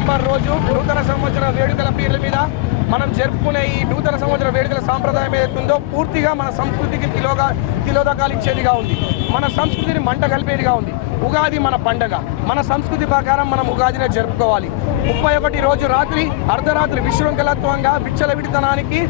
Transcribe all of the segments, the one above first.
December రోజు నూతన సంవత్సర వేడుకల పేర్ల మీద మనం జరుపుకునే ఈ నూతన సంవత్సర వేడుకల సాంప్రదాయం ఏదైతుందో పూర్తిగా మన సంస్కృతికి తిలోదకాలు ఇచ్చేదిగా ఉంది. మన సంస్కృతిని మంట కలిపేదిగా ఉంది. ఉగాది మన పండగ. మన సంస్కృతి ప్రకారం మనం ఉగాదినే జరుపుకోవాలి. 31 రోజు రాత్రి అర్ధరాత్రి విశృంఖలత్వంగా విచ్చలవిడితనానికి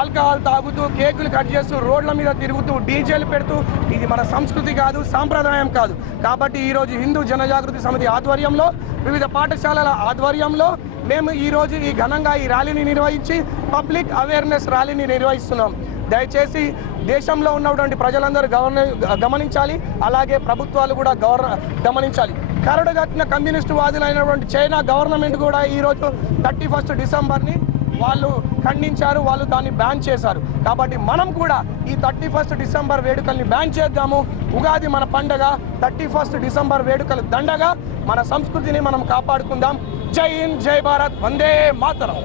ఆల్కహాల్ తాగుతూ కేకులు కట్ చేస్తూ రోడ్ల మీద తిరుగుతూ డీజేలు పెడుతూ ఇది మన సంస్కృతి కాదు, సాంప్రదాయం కాదు. కాబట్టి ఈరోజు హిందూ జనజాగృతి సమితి ఆధ్వర్యంలో వివిధ పాఠశాలల ఆధ్వర్యంలో మేము ఈరోజు ఈ ఘనంగా ఈ ర్యాలీని నిర్వహించి పబ్లిక్ అవేర్నెస్ ర్యాలీని నిర్వహిస్తున్నాం. దయచేసి దేశంలో ఉన్నటువంటి ప్రజలందరూ గమనించాలి. అలాగే ప్రభుత్వాలు కూడా గమనించాలి. కరడుగట్టిన కమ్యూనిస్టు వాదులైనటువంటి చైనా గవర్నమెంట్ కూడా ఈరోజు 31 డిసెంబర్ని వాళ్ళు ఖండించారు. వాళ్ళు దాన్ని బ్యాన్ చేశారు. కాబట్టి మనం కూడా ఈ 31 డిసెంబర్ వేడుకల్ని బ్యాన్ చేద్దాము. ఉగాది మన పండగ. 31 డిసెంబర్ వేడుకలు దండగా మన సంస్కృతిని మనం కాపాడుకుందాం. జై హింద్, జై భారత్, వందే మాతరం.